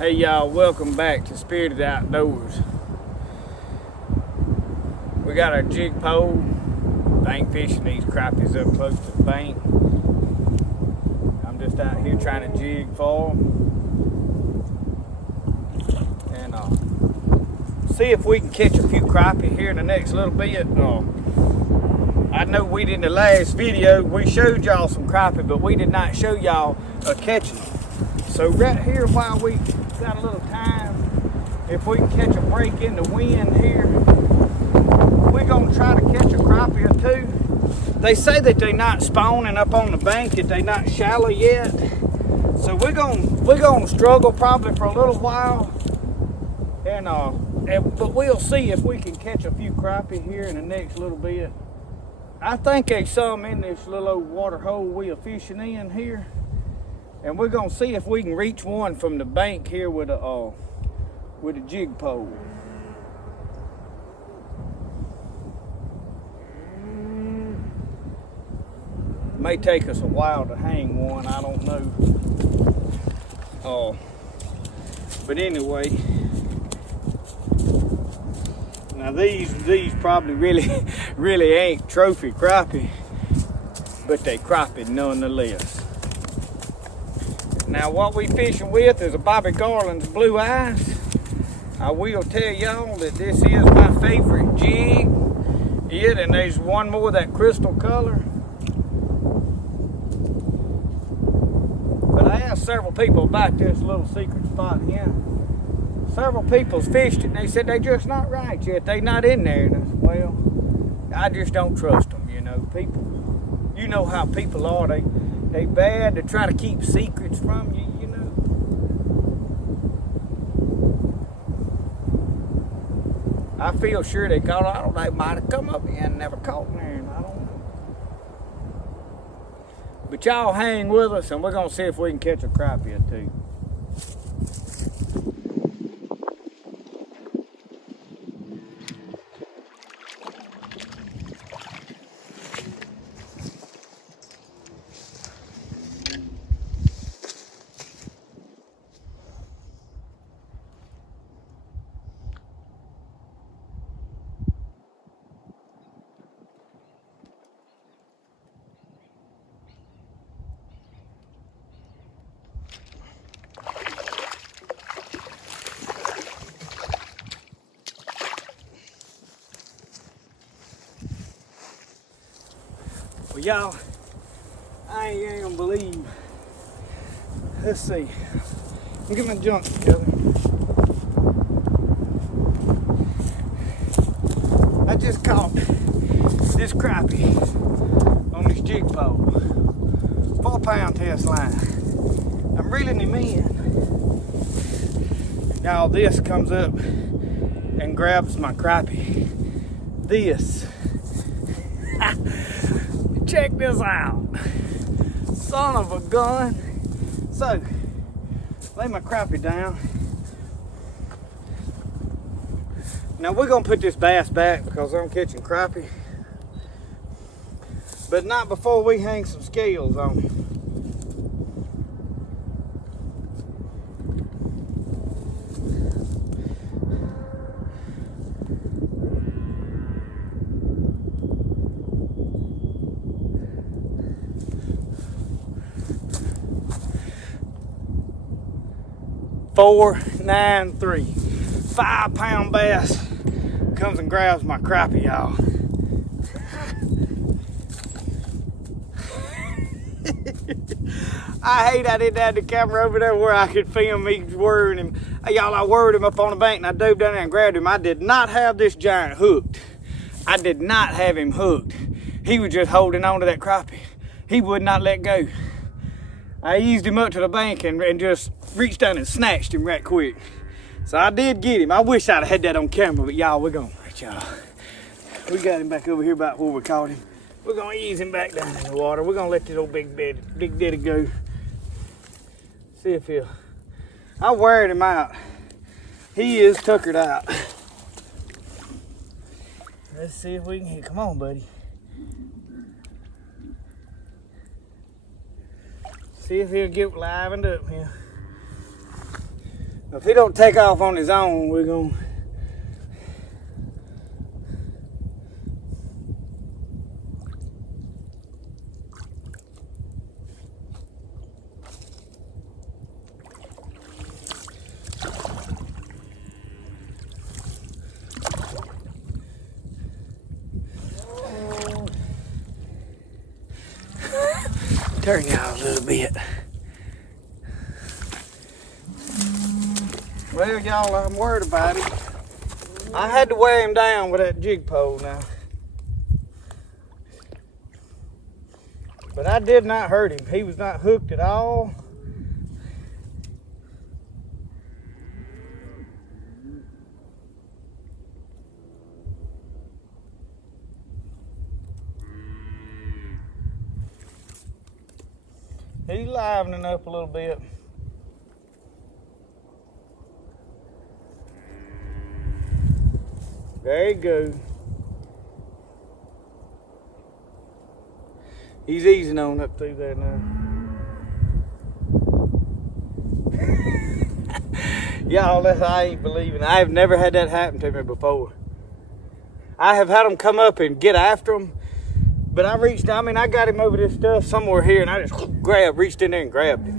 Hey y'all, welcome back to Spirit of the Outdoors. We got our jig pole, bank fishing these crappies up close to the bank. I'm just out here trying to jig for them. And see if we can catch a few crappie here in the next little bit. I know we did in the last video, we showed y'all some crappie, but we did not show y'all catching them. So right here, while we got a little time, if we can catch a break in the wind here, we're gonna try to catch a crappie or two. They say that they're not spawning up on the bank, that they're not shallow yet. So we're gonna struggle probably for a little while, but we'll see if we can catch a few crappie here in the next little bit. I think there's some in this little old water hole we are fishing in here. And we're gonna see if we can reach one from the bank here with a jig pole. May take us a while to hang one, I don't know. But anyway, now these probably really ain't trophy crappie, but they crappie nonetheless. Now what we fishing with is a Bobby Garland's Blue Ice. I will tell y'all that this is my favorite jig. And there's one more, that crystal color. But I asked several people about this little secret spot here. Several people's fished it and they said they just not right yet. They not in there. And I said, well, I just don't trust them, you know. People, you know how people are. They bad to try to keep secrets from you, you know. I feel sure they caught. I don't know, they might have come up here and never caught in there, and I don't know. But y'all hang with us and we're gonna see if we can catch a crappie or two. Well, y'all, I ain't gonna believe. Let's see. Let me get my junk together. I just caught this crappie on this jig pole. 4-pound test line. I'm reeling him in. Now this comes up and grabs my crappie. This. Check this out. Son of a gun. So, lay my crappie down. Now we're gonna put this bass back because I'm catching crappie. But not before we hang some scales on it. $4.93. 5-pound bass comes and grabs my crappie, y'all. I hate I didn't have the camera over there where I could film me worrying him. Hey, y'all, I worried him up on the bank and I dove down there and grabbed him. I did not have this giant hooked. I did not have him hooked. He was just holding on to that crappie. He would not let go. I eased him up to the bank and just reached down and snatched him right quick. So I did get him. I wish I'd had that on camera, but y'all, we're gonna, y'all. We got him back over here about where we caught him. We're gonna ease him back down in the water. We're gonna let this old big daddy go. See if he'll. I wired him out. He is tuckered out. Let's see if we can. Come on, buddy. See if he'll get livened up here. If he don't take off on his own, we're gonna. Turn you out a little bit. Well, y'all, I'm worried about him. I had to wear him down with that jig pole now. But I did not hurt him. He was not hooked at all. He's livening up a little bit. There you go. He's easing on up through there now. Y'all, I ain't believing. I have never had that happen to me before. I have had them come up and get after him, but I got him over this stuff somewhere here, and I just reached in there and grabbed it.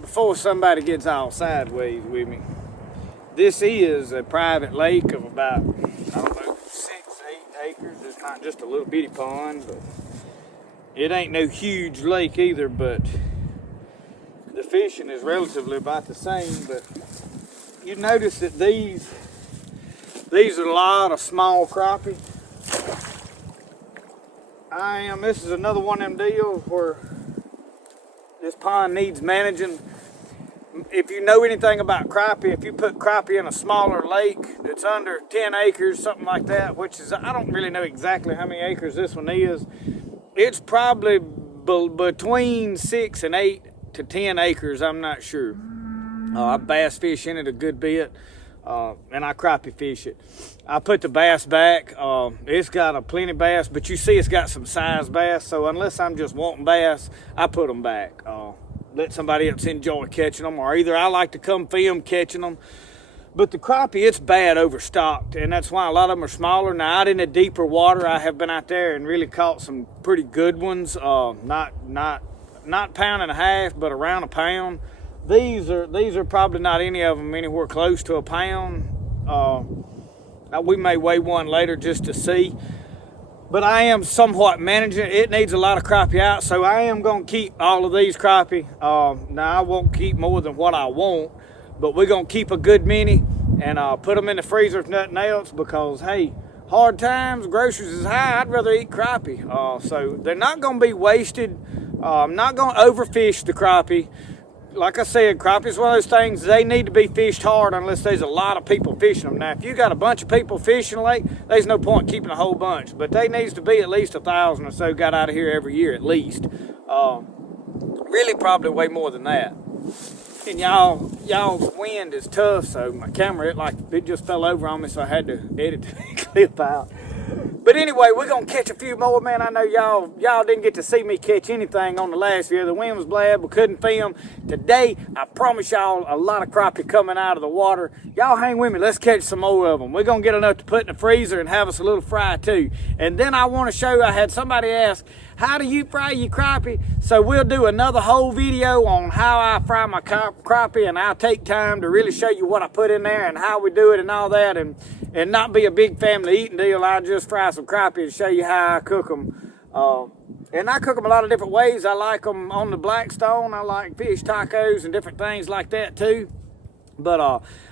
Before somebody gets all sideways with me, this is a private lake of about, I don't know, 6, 8 acres. It's not just a little bitty pond, but it ain't no huge lake either, but the fishing is relatively about the same. But you notice that these are a lot of small crappie. This is another one of them deals where this pond needs managing. If you know anything about crappie, if you put crappie in a smaller lake that's under 10 acres, something like that, which is, I don't really know exactly how many acres this one is. It's probably between 6 and 8 to 10 acres, I'm not sure. I bass fish in it a good bit, and I crappie fish it. I put the bass back. It's got a plenty bass, but you see it's got some size bass, so unless I'm just wanting bass, I put them back. Let somebody else enjoy catching them, or either I like to come film catching them. But the crappie, it's bad overstocked, and that's why a lot of them are smaller. Now, out in the deeper water, I have been out there and really caught some pretty good ones. Not pound and a half, but around a pound. These are probably not any of them anywhere close to a pound. We may weigh one later just to see. But I am somewhat managing it. It needs a lot of crappie out, so I am going to keep all of these crappie. Now, I won't keep more than what I want, but we're going to keep a good many and put them in the freezer if nothing else because, hey, hard times, groceries is high. I'd rather eat crappie. So they're not going to be wasted. I'm not going to overfish the crappie. Like I said, crappie is one of those things, they need to be fished hard unless there's a lot of people fishing them. Now, if you got a bunch of people fishing a lake, there's no point keeping a whole bunch. But there needs to be at least 1,000 or so got out of here every year, at least. Really probably way more than that. And y'all's wind is tough, so my camera, it just fell over on me, so I had to edit the clip out. But anyway, we're going to catch a few more, man. I know y'all didn't get to see me catch anything on the last video. The wind was bad, we couldn't film. Today, I promise y'all a lot of crappie coming out of the water. Y'all hang with me. Let's catch some more of them. We're going to get enough to put in the freezer and have us a little fry too. And then I want to show you, I had somebody ask, how do you fry your crappie? So we'll do another whole video on how I fry my crappie, and I'll take time to really show you what I put in there and how we do it and all that, and not be a big family eating deal. I'll just fry some crappie and show you how I cook them. And I cook them a lot of different ways. I like them on the Blackstone. I like fish tacos and different things like that too. But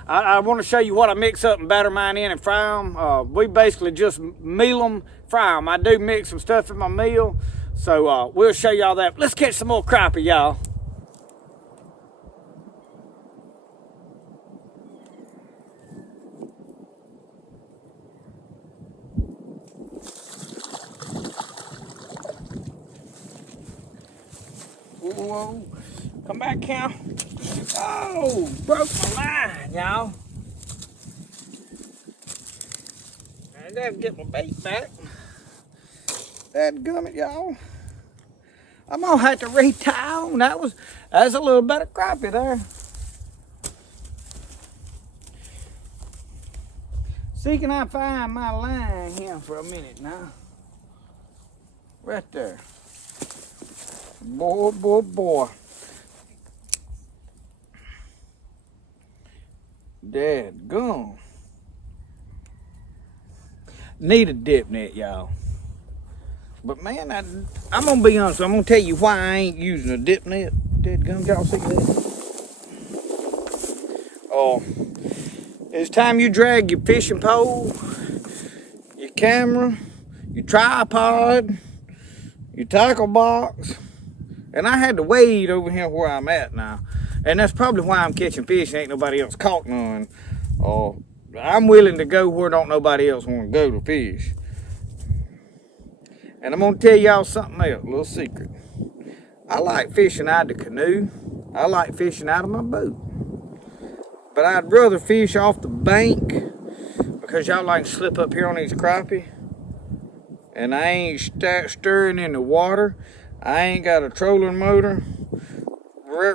I want to show you what I mix up and batter mine in and fry them. We basically just meal them, fry them. I do mix some stuff in my meal. So we'll show y'all that. Let's catch some more crappie, y'all. Whoa. Come back, Cal. Oh, broke my line, y'all. I gotta get my bait back. Dadgummit, y'all. I'm gonna have to retie on. That's a little bit of crappie there. See, can I find my line here for a minute now? Right there. Boy, boy, boy. Dadgum. Need a dip net, y'all. But man, I'm gonna be honest. I'm gonna tell you why I ain't using a dip net. Dadgum, y'all see that? Oh, it's time you drag your fishing pole, your camera, your tripod, your tackle box, and I had to wade over here where I'm at now. And that's probably why I'm catching fish. Ain't nobody else caught none. I'm willing to go where don't nobody else want to go to fish. And I'm gonna tell y'all something else, a little secret. I like fishing out of the canoe. I like fishing out of my boat. But I'd rather fish off the bank because y'all like to slip up here on these crappie. And I ain't stirring in the water. I ain't got a trolling motor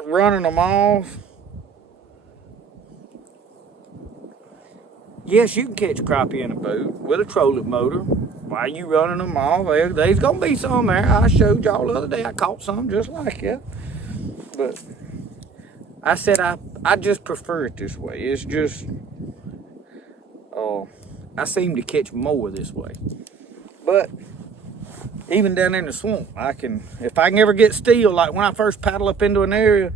running them off. Yes, you can catch crappie in a boat with a trolling motor. While you running them off, there's gonna be some there. I showed y'all the other day. I caught some just like it. But I said I just prefer it this way. It's just, I seem to catch more this way. But even down in the swamp, if I can ever get still, like when I first paddle up into an area,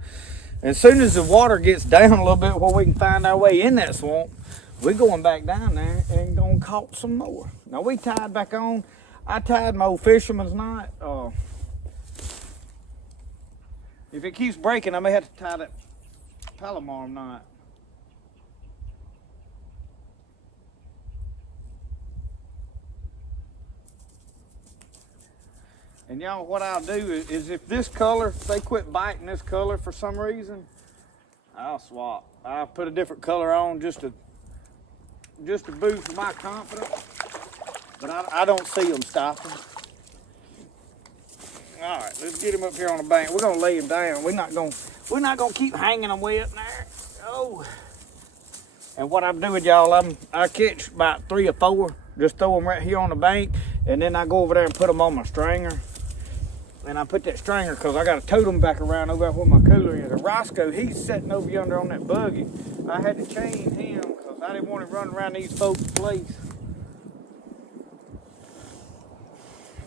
as soon as the water gets down a little bit where we can find our way in that swamp, we're going back down there and gonna caught some more. Now we tied back on. I tied my old fisherman's knot. If it keeps breaking, I may have to tie that Palomar knot. And y'all, what I'll do is if this color, if they quit biting this color for some reason, I'll swap. I'll put a different color on just to boost my confidence. But I don't see them stopping. All right, let's get him up here on the bank. We're gonna lay him down. We're not gonna keep hanging them way up there. Oh. And what I'm doing, y'all, I catch about 3 or 4, just throw them right here on the bank, and then I go over there and put them on my stringer. And I put that stringer because I got to tote them back around over there where my cooler is. And Roscoe, he's sitting over yonder on that buggy. I had to chain him because I didn't want him running around these folks' place.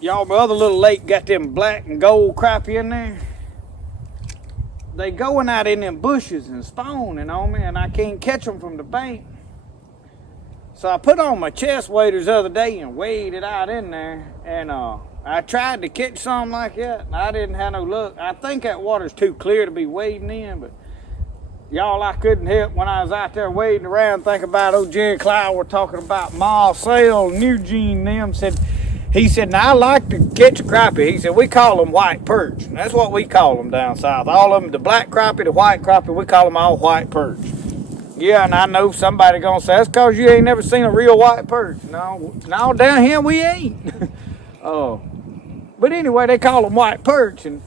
Y'all, my other little lake got them black and gold crappie in there. They going out in them bushes and spawning on me, and I can't catch them from the bank. So I put on my chest waders the other day and waded out in there, and I tried to catch something like that, and I didn't have no luck. I think that water's too clear to be wading in, but y'all, I couldn't help when I was out there wading around think about old Jerry Cloud. We're talking about Marcel and Eugene and them. He said, now I like to catch crappie. He said, we call them white perch. And that's what we call them down south. All of them, the black crappie, the white crappie, we call them all white perch. Yeah, and I know somebody gonna say, that's because you ain't never seen a real white perch. No, down here we ain't. But anyway, they call them white perch, and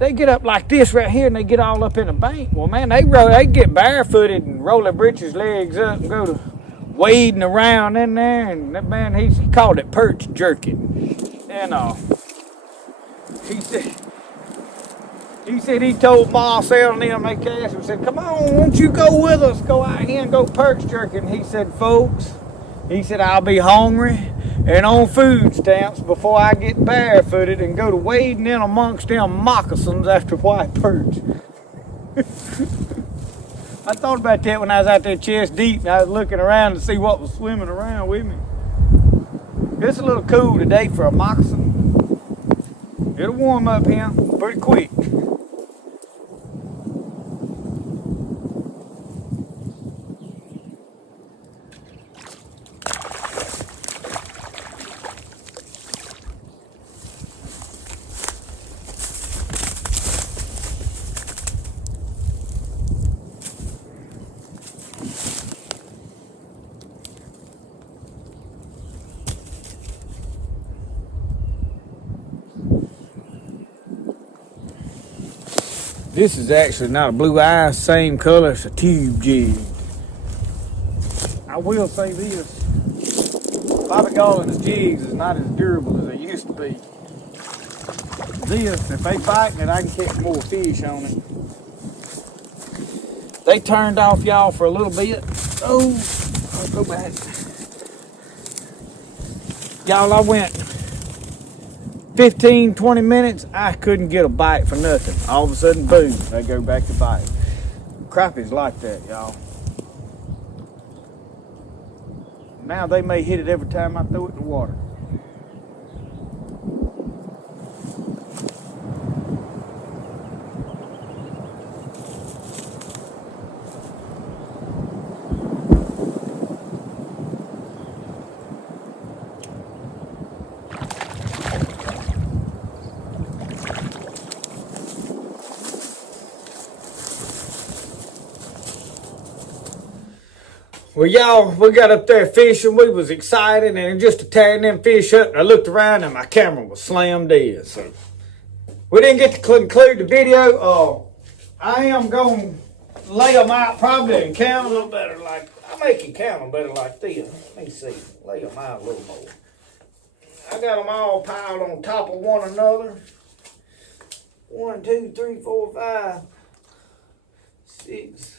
they get up like this right here, and they get all up in the bank. Well, man, they get barefooted and roll their britches legs up and go to wading around in there, and that man, he called it perch jerking. And he said he told Marcel and them, they cast him, said, come on, won't you go with us, go out here and go perch jerking. He said, folks, I'll be hungry and on food stamps before I get barefooted and go to wading in amongst them moccasins after white perch. I thought about that when I was out there chest deep and I was looking around to see what was swimming around with me. It's a little cool today for a moccasin. It'll warm up here pretty quick. This is actually not a blue eye, same color, it's a tube jig. I will say this, Bobby Garland's jigs is not as durable as they used to be. This, if they fighting it, I can catch more fish on it. They turned off, y'all, for a little bit. Oh, I'll go back. Y'all, I went 15, 20 minutes, I couldn't get a bite for nothing. All of a sudden, boom, they go back to bite. Crappie's like that, y'all. Now they may hit it every time I throw it in the water. Well, y'all, we got up there fishing. We was excited and just tearing them fish up. I looked around and my camera was slammed dead. So we didn't get to conclude the video. I am going to lay them out probably and count a little better. Like, I'll make you count them better like this. Let me see. Lay them out a little more. I got them all piled on top of one another. 1, 2, 3, 4, 5, 6.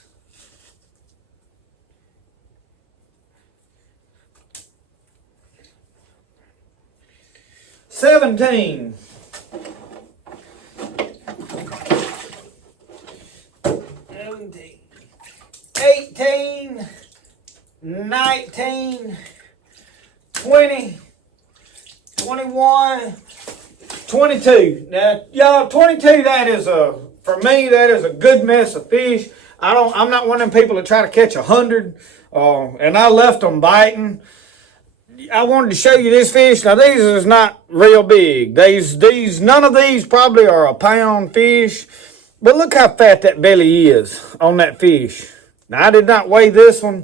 17. 17. 18. 19. 20. 21. 22. Now, y'all, 22, that is for me, that is a good mess of fish. I'm not one of them people that try to catch 100. And I left them biting. I wanted to show you this fish. Now, these is not real big. None of these probably are a pound fish. But look how fat that belly is on that fish. Now, I did not weigh this one,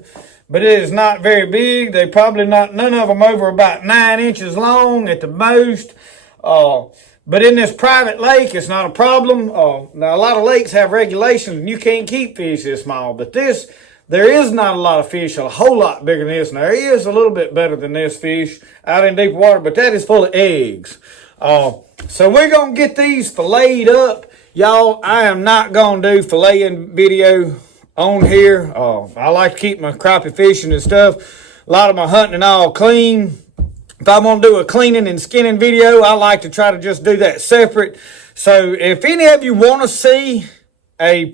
but it is not very big. They probably not, none of them over about 9 inches long at the most. But in this private lake, it's not a problem. Now, a lot of lakes have regulations, and you can't keep fish this small. But this, there is not a lot of fish, a whole lot bigger than this. Now, there is a little bit better than this fish out in deep water, but that is full of eggs. So we're going to get these filleted up. Y'all, I am not going to do filleting video on here. I like to keep my crappie fishing and stuff. A lot of my hunting and all clean. If I want to do a cleaning and skinning video, I like to try to just do that separate. So if any of you want to see a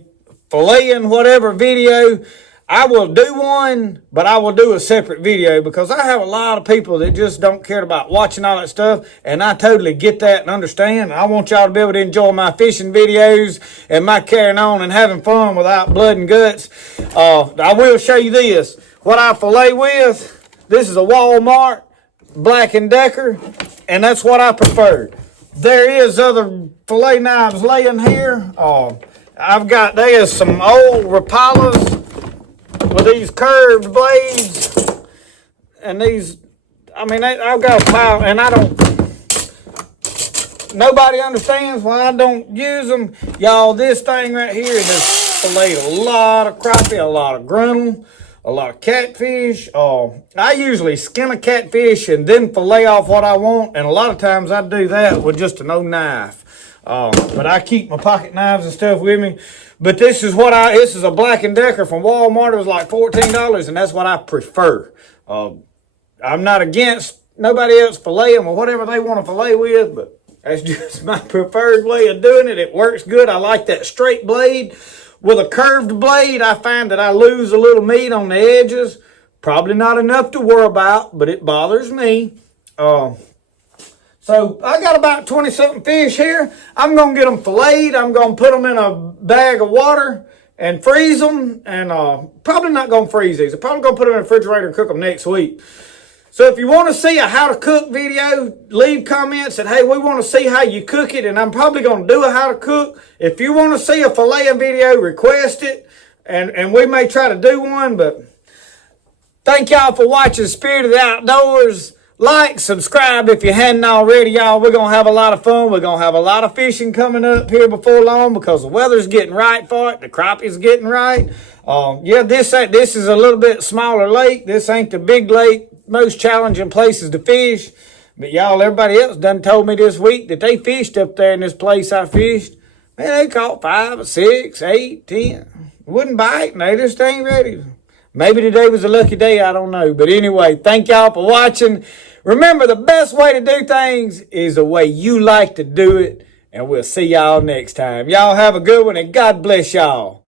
filleting whatever video, I will do one, but I will do a separate video because I have a lot of people that just don't care about watching all that stuff, and I totally get that and understand. I want y'all to be able to enjoy my fishing videos and my carrying on and having fun without blood and guts. I will show you this. What I fillet with, this is a Walmart Black & Decker, and that's what I prefer. There is other fillet knives laying here. There's some old Rapalas with these curved blades, and these, I've got a pile, and nobody understands why I don't use them. Y'all, this thing right here is filleted a lot of crappie, a lot of grunnel, a lot of catfish. I usually skin a catfish and then fillet off what I want, and a lot of times I do that with just an old knife. But I keep my pocket knives and stuff with me. But this is a Black & Decker from Walmart. It was like $14, and that's what I prefer. I'm not against nobody else filleting or whatever they want to fillet with, but that's just my preferred way of doing it. It works good. I like that straight blade. With a curved blade, I find that I lose a little meat on the edges. Probably not enough to worry about, but it bothers me. So I got about 20-something fish here. I'm going to get them filleted. I'm going to put them in a bag of water and freeze them. And probably not going to freeze these. I'm probably going to put them in the refrigerator and cook them next week. So if you want to see a how to cook video, leave comments and, hey, we want to see how you cook it. And I'm probably going to do a how to cook. If you want to see a filleting video, request it. And we may try to do one. But thank y'all for watching Spirit of the Outdoors. Like, subscribe if you hadn't already, y'all. We're going to have a lot of fun. We're going to have a lot of fishing coming up here before long because the weather's getting right for it. The crappie's getting right. Yeah, this is a little bit smaller lake. This ain't the big lake, most challenging places to fish. But y'all, everybody else done told me this week that they fished up there in this place I fished. Man, they caught 5, 6, 8, 10. Wouldn't bite, and they just ain't ready. Maybe today was a lucky day, I don't know. But anyway, thank y'all for watching. Remember, the best way to do things is the way you like to do it. And we'll see y'all next time. Y'all have a good one, and God bless y'all.